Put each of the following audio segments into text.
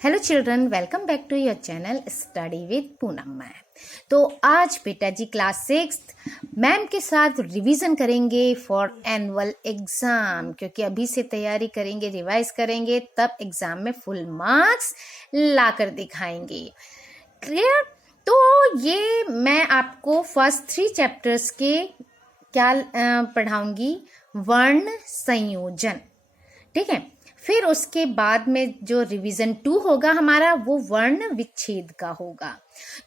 Hello children, welcome back to your channel study with Poonam ma'am. तो आज बेटा जी class 6 ma'am के साथ रिवीजन करेंगे फॉर एनुअल एग्जाम, क्योंकि अभी से तैयारी करेंगे, रिवाइज करेंगे, तब एग्जाम में फुल मार्क्स लाकर दिखाएंगे। क्लियर? तो ये मैं आपको फर्स्ट 3 चैप्टर्स के क्या पढ़ाऊंगी, वर्ण संयोजन, ठीक है। फिर उसके बाद में जो रिवीजन 2 होगा हमारा, वो वर्ण विच्छेद का होगा।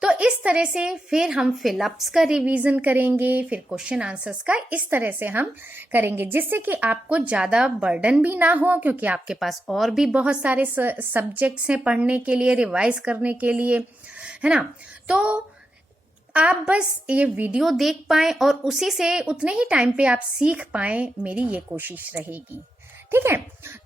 तो इस तरह से फिर हम फिलअप्स का रिवीजन करेंगे, फिर क्वेश्चन आंसर्स का इस तरह से हम करेंगे, जिससे कि आपको ज़्यादा बर्डन भी ना हो, क्योंकि आपके पास और भी बहुत सारे सब्जेक्ट्स हैं पढ़ने के लिए, रिवाइज करने के लिए, है ना। तो आप बस ये वीडियो देख पाएं और उसी से उतने ही टाइम पे आप सीख पाएं, मेरी ये कोशिश रहेगी, ठीक है।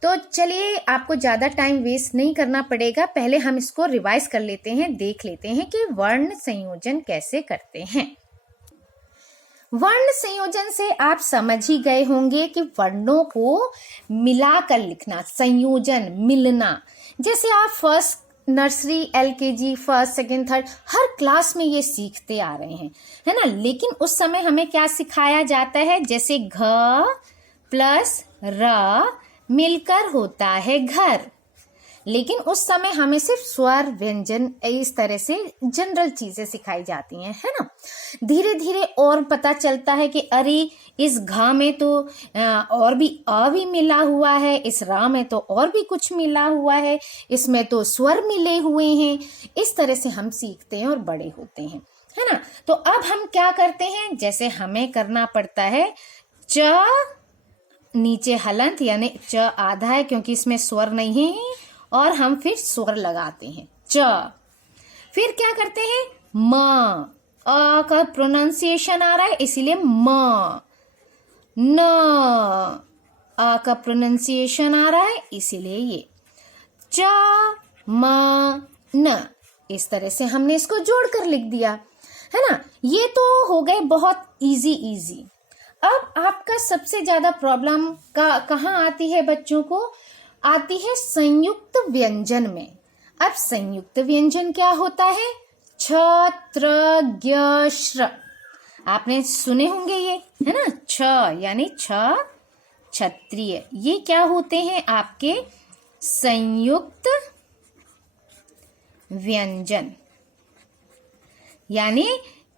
तो चलिए, आपको ज्यादा टाइम वेस्ट नहीं करना पड़ेगा, पहले हम इसको रिवाइज कर लेते हैं, देख लेते हैं कि वर्ण संयोजन कैसे करते हैं। वर्ण संयोजन से आप समझ ही गए होंगे कि वर्णों को मिलाकर लिखना, संयोजन, मिलना। जैसे आप first nursery, LKG, first, second, third, हर क्लास में ये सीखते आ रहे हैं, है ना। लेकिन उस समय हमें क्या सिखाया जाता है, जैसे घ प्लस र मिलकर होता है घर। लेकिन उस समय हमें सिर्फ स्वर, व्यंजन, इस तरह से जनरल चीजें सिखाई जाती हैं, है ना। धीरे धीरे और पता चलता है कि अरे इस घ में तो और भी अ भी मिला हुआ है, इस रा में तो और भी कुछ मिला हुआ है, इसमें तो स्वर मिले हुए हैं। इस तरह से हम सीखते हैं और बड़े होते हैं, है ना। तो अब हम क्या करते हैं, जैसे हमें करना पड़ता है च नीचे हलंत, यानी च आधा है क्योंकि इसमें स्वर नहीं है, और हम फिर स्वर लगाते हैं च। फिर क्या करते हैं, म, अ का प्रोनाउंसिएशन आ रहा है इसलिए म, न, अ का प्रोनाउंसिएशन आ रहा है इसीलिए ये च, म, न। इस तरह से हमने इसको जोड़कर लिख दिया, है ना। ये तो हो गए बहुत इजी। अब आपका सबसे ज्यादा प्रॉब्लम कहाँ आती है बच्चों को, आती है संयुक्त व्यंजन में। अब संयुक्त व्यंजन क्या होता है, छ, त्र, ज्ञ, श्र। आपने सुने होंगे ये, है ना। छ यानी छ, क्षत्रिय, ये क्या होते हैं आपके संयुक्त व्यंजन, यानी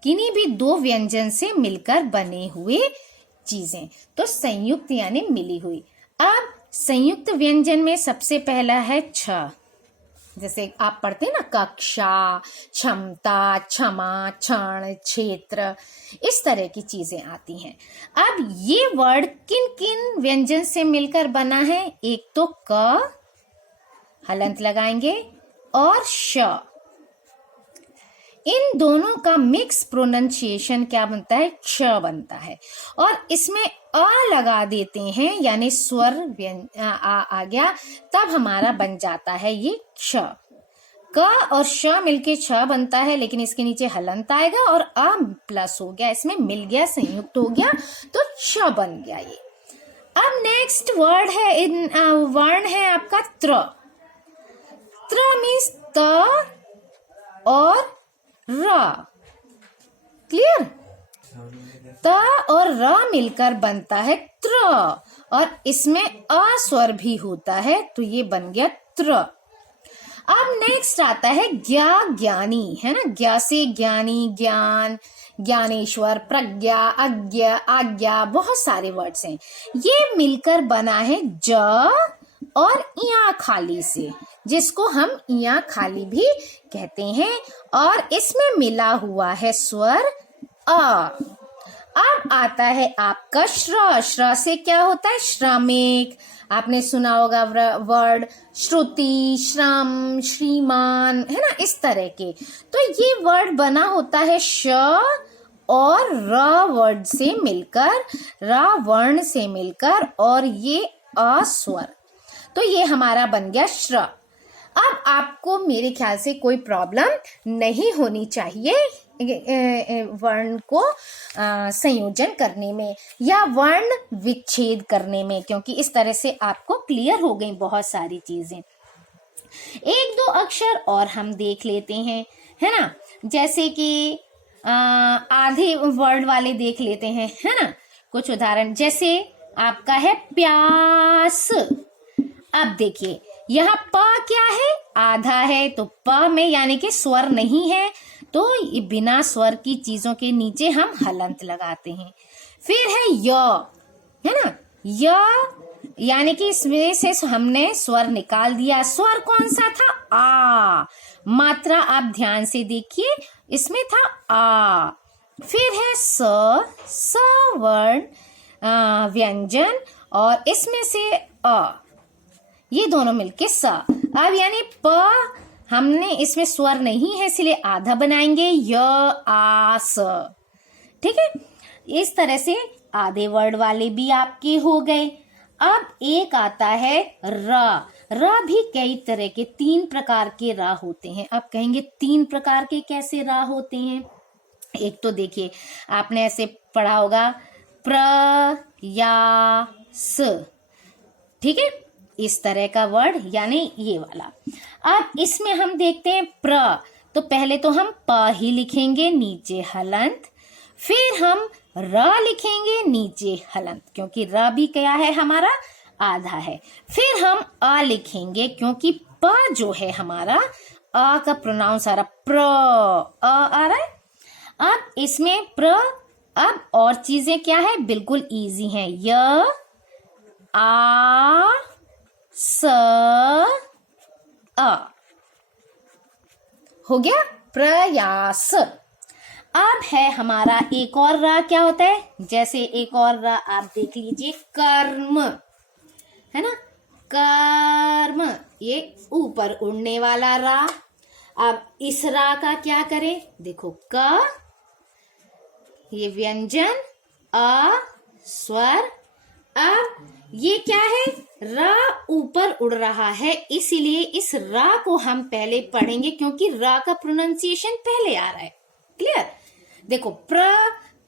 किन्हीं भी दो व्यंजन से मिलकर बने हुए चीजें, तो संयुक्त यानी मिली हुई। अब संयुक्त व्यंजन में सबसे पहला है छ। जैसे आप पढ़ते हैं ना, कक्षा, क्षमता, क्षमा, क्षण, क्षेत्र, इस तरह की चीजें आती हैं। अब ये वर्ड किन किन व्यंजन से मिलकर बना है, एक तो क हलंत लगाएंगे और श। इन दोनों का मिक्स प्रोनाउंसिएशन क्या बनता है, क्ष बनता है। और इसमें अ लगा देते हैं, यानी स्वर आ गया, तब हमारा बन जाता है ये क्ष। क और श मिलके छ बनता है, लेकिन इसके नीचे हलंत आएगा और अ प्लस हो गया, इसमें मिल गया, संयुक्त हो गया, तो छ बन गया ये। अब नेक्स्ट वर्ड है, वर्ण है आपका त्र। त्र मीन्स त और र। क्लियर? त और र मिलकर बनता है त्र, और इसमें अ स्वर भी होता है, तो ये बन गया त्र। अब नेक्स्ट आता है ज्ञा, ज्ञानी, है ना। ज्ञा से ज्ञानी, ज्ञान, ज्ञानेश्वर, प्रज्ञा, अज्ञ, आज्ञा, बहुत सारे वर्ड्स हैं। ये मिलकर बना है ज और इया खाली से, जिसको हम इया खाली भी कहते हैं, और इसमें मिला हुआ है स्वर अ। अब आता है आपका श्र। श्र से क्या होता है, श्रमिक। आपने सुना होगा वर्ड श्रुति, श्रम, श्रीमान, है ना, इस तरह के। तो ये वर्ड बना होता है श और र वर्ड से मिलकर, र वर्ण से मिलकर, और ये अ स्वर, तो ये हमारा बन गया श्र। अब आपको मेरे ख्याल से कोई प्रॉब्लम नहीं होनी चाहिए वर्ण को संयोजन करने में या वर्ण विच्छेद करने में, क्योंकि इस तरह से आपको क्लियर हो गई बहुत सारी चीजें। एक दो अक्षर और हम देख लेते हैं, है ना। जैसे कि आधे वर्ड वाले देख लेते हैं, है ना। कुछ उदाहरण, जैसे आपका है प्यास। अब देखिए यहाँ प क्या है, आधा है, तो प में यानी कि स्वर नहीं है, तो ये बिना स्वर की चीजों के नीचे हम हलंत लगाते हैं। फिर है य, है ना। य यानी कि इसमें से हमने स्वर निकाल दिया। स्वर कौन सा था, आ। मात्रा आप ध्यान से देखिए, इसमें था आ। फिर है स वर्ण व्यंजन, और इसमें से अ, ये दोनों मिलके स। अब यानी प हमने इसमें स्वर नहीं है इसलिए आधा बनाएंगे, य आ स। ठीक है, इस तरह से आधे वर्ड वाले भी आपके हो गए। अब एक आता है र भी कई तरह के, 3 प्रकार के रा होते हैं। अब कहेंगे 3 प्रकार के कैसे रा होते हैं। एक तो देखिए आपने ऐसे पढ़ा होगा प्र या स, ठीक है, इस तरह का वर्ड यानी ये वाला। अब इसमें हम देखते हैं प्र, तो पहले तो हम प ही लिखेंगे, नीचे हलंत, फिर हम र लिखेंगे, नीचे हलंत, क्योंकि र भी क्या है हमारा, आधा है। फिर हम अ लिखेंगे, क्योंकि प जो है हमारा अ का प्रोनाउंस आ रहा, प्र आ रहा है। अब इसमें प्र, अब और चीजें क्या है, बिल्कुल इजी हैं, य आ स अ, हो गया प्रयास। अब है हमारा एक और रा, क्या होता है, जैसे एक और रा आप देख लीजिए, कर्म, है ना, कर्म, ये ऊपर उड़ने वाला रा। अब इस रा का क्या करें, देखो क, ये व्यंजन, अ स्वर। अब ये क्या है, रा ऊपर उड़ रहा है, इसीलिए इस रा को हम पहले पढ़ेंगे, क्योंकि रा का प्रोनाउंसिएशन पहले आ रहा है। क्लियर, देखो प्र,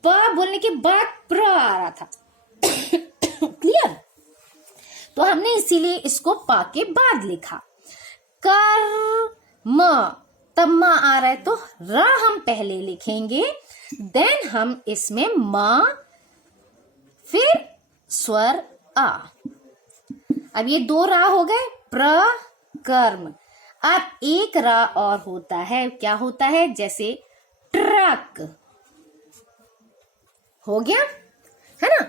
प बोलने के बाद प्र आ रहा था। क्लियर, तो हमने इसीलिए इसको प के बाद लिखा। कर म, तब म आ रहा है, तो रा हम पहले लिखेंगे, देन हम इसमें म, फिर स्वर आ। अब ये 2 रा हो गए, प्र कर्म। अब एक रा और होता है, क्या होता है, जैसे ट्रक, हो गया, है ना,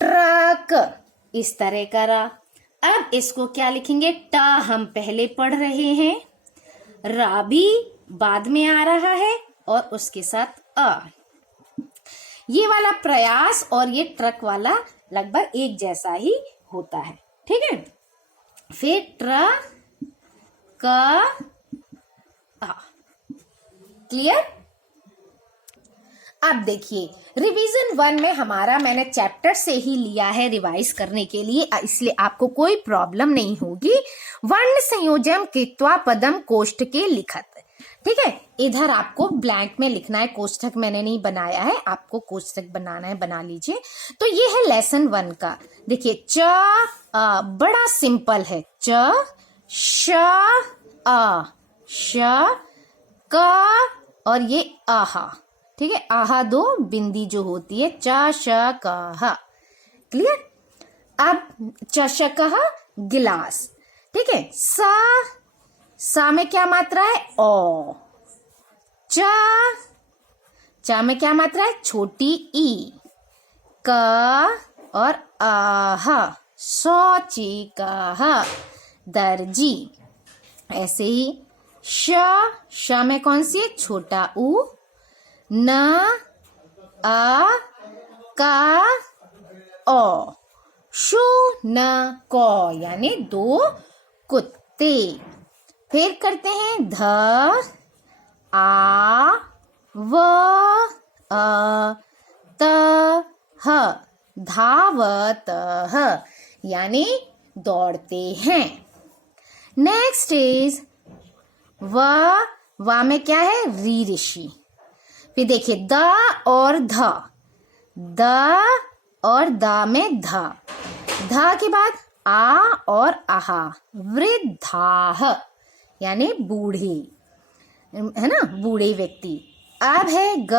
ट्रक, इस तरह का रा। अब इसको क्या लिखेंगे, टा हम पहले पढ़ रहे हैं, रा भी बाद में आ रहा है, और उसके साथ अ। ये वाला प्रयास और ये ट्रक वाला लगभग एक जैसा ही होता है, ठीक है। फिर ट्र क आ, क्लियर। अब देखिए रिवीजन 1 में हमारा मैंने चैप्टर से ही लिया है रिवाइज करने के लिए, इसलिए आपको कोई प्रॉब्लम नहीं होगी। वर्ण संयोजन कृत्वा पदम कोष्ठ के लिखत, ठीक है। इधर आपको ब्लैंक में लिखना है, कोष्ठक मैंने नहीं बनाया है, आपको कोष्ठक बनाना है, बना लीजिए। तो ये है लेसन 1 का। देखिए च आ, बड़ा सिंपल है, च श आ, श क और ये आहा, ठीक है, आहा 2 बिंदी जो होती है, च श क ह। क्लियर। अब चषकः गिलास, ठीक है। सा में क्या मात्रा है, ओ। चा में क्या मात्रा है, छोटी ई। क और आह, शौचिकः, दर्जी। ऐसे ही श में कौन सी है, छोटा ऊ। न आ का ओ, शु न को, यानी 2 कुत्ते। फिर करते हैं ध आ व अ त ह, धावतः, यानी दौड़ते हैं। नेक्स्ट इज वा में क्या है, री ऋषि। फिर देखिए द और ध, द और दा में ध, ध के बाद आ और आहा, वृद्धाः, यानी बूढ़े, है ना, बूढ़े व्यक्ति। अब है ग,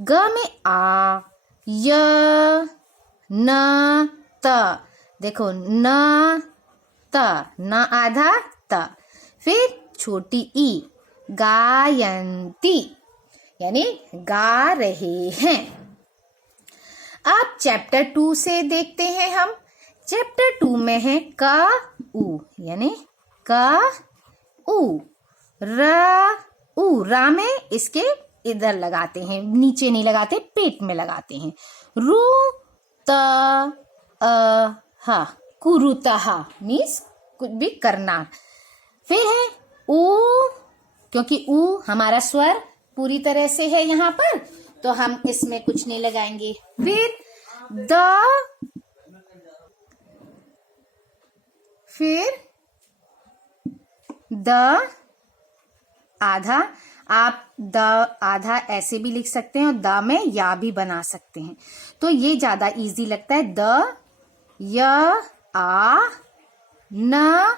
ग में आ, य, न, त। देखो न, त, न आधा त। फिर छोटी ई, गायंती, यानी गा रहे हैं। अब चैप्टर 2 से देखते हैं हम। चैप्टर 2 में है क उ, यानी क उ, र उ। रा में इसके इधर लगाते हैं, नीचे नहीं लगाते, पेट में लगाते हैं। रु त अ हा, कुरुतः मीन्स कुछ भी करना। फिर है उ, क्योंकि उ हमारा स्वर पूरी तरह से है यहाँ पर, तो हम इसमें कुछ नहीं लगाएंगे। फिर द, फिर द आधा, आप द आधा ऐसे भी लिख सकते हैं और द में या भी बना सकते हैं, तो ये ज्यादा इजी लगता है। द, य, आ, न,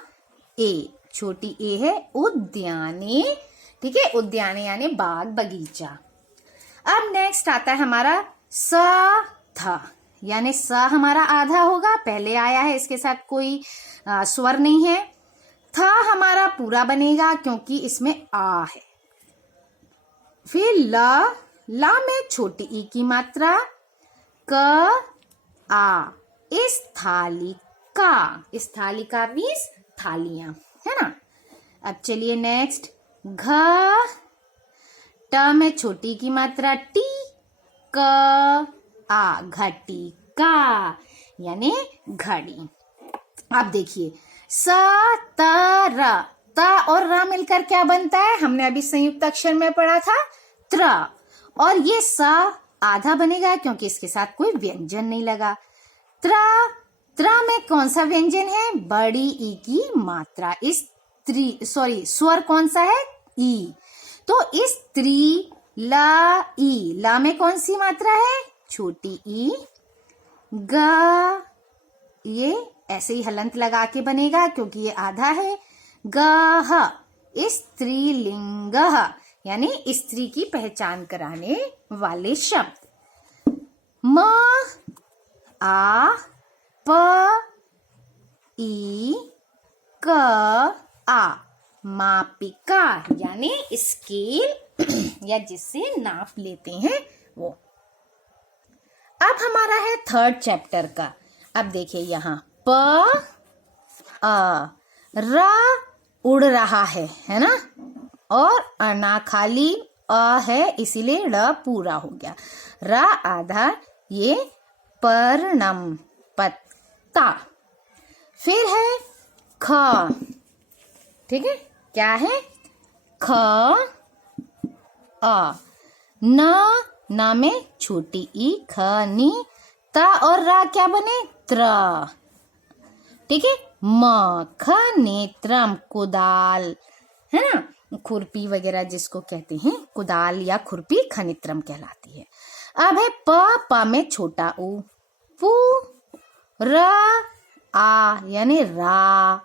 ए, छोटी ए है उद्याने, ठीक है, उद्याने यानी बाग बगीचा। अब नेक्स्ट आता है हमारा स, थ, यानी स हमारा आधा होगा, पहले आया है, इसके साथ कोई स्वर नहीं है। था हमारा पूरा बनेगा क्योंकि इसमें आ है। फिर ल, ला में छोटी ई की मात्रा, क, आ, इस थाली का, इस थाली का मीन्स थालियां, है ना। अब चलिए नेक्स्ट घ, ट में छोटी की मात्रा टी, क, आ, घटी का, यानी घड़ी। अब देखिए स, त, र, त और र मिलकर क्या बनता है, हमने अभी संयुक्त अक्षर में पढ़ा था, त्र। और ये स आधा बनेगा क्योंकि इसके साथ कोई व्यंजन नहीं लगा। त्र, त्र में कौन सा व्यंजन है, बड़ी ई की मात्रा। इस स्वर कौन सा है, ई, तो इस त्रि, ला, ई, ला में कौन सी मात्रा है, छोटी ई। ग, ये ऐसे ही हलंत लगा के बनेगा क्योंकि ये आधा है। गह, स्त्रीलिंग, यानी स्त्री की पहचान कराने वाले शब्द। म, आ, प, ई, क, आ, मापिका, यानी स्केल या जिससे नाप लेते हैं वो। अब हमारा है थर्ड चैप्टर का। अब देखिए यहाँ प, अ, रा उड़ रहा है ना, और अना खाली अ है, इसीलिए ड़ पूरा हो गया। रा आधा, ये पर्णम पत्ता। फिर है ख, ठीक है, क्या है, ख, अ, न, ना में छोटी ई, ख, नी, ता और रा क्या बने, त्र, ठीक है। म, ख, नेत्रम, कुदाल, है ना, खुरपी वगैरह जिसको कहते हैं, कुदाल या खुरपी खनित्रम कहलाती है। अब है प में छोटा उ, पु, र, आ, यानी रा,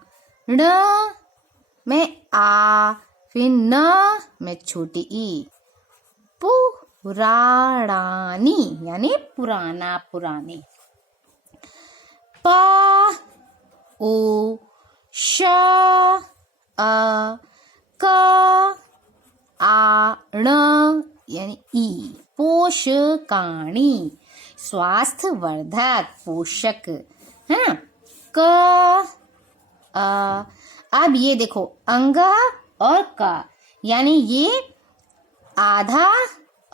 ण में आ, फिर न में छोटी ई, पुराणानी, यानी पुराना, पुरानी। प, ओ, श, अ, क, आ, ण, यानी ई, पोषकाणी, स्वास्थ्यवर्धक, पोषक, है ना। क, अब ये देखो अंग और क, यानी ये आधा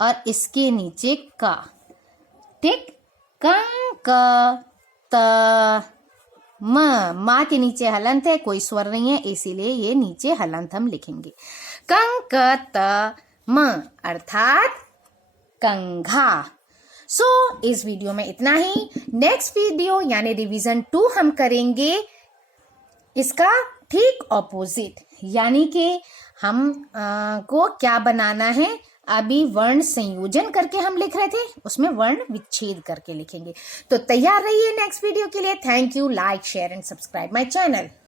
और इसके नीचे का, ठीक। कंक, त, म, माँ के नीचे हलंत है, कोई स्वर नहीं है, इसीलिए ये नीचे हलंत हम लिखेंगे। कंक, त, म, अर्थात कंघा। सो इस वीडियो में इतना ही। नेक्स्ट वीडियो यानी रिवीजन 2 हम करेंगे इसका ठीक ऑपोजिट, यानी कि हम को क्या बनाना है। अभी वर्ण संयोजन करके हम लिख रहे थे, उसमें वर्ण विच्छेद करके लिखेंगे। तो तैयार रहिए नेक्स्ट वीडियो के लिए। Thank you. Like, share and subscribe my channel.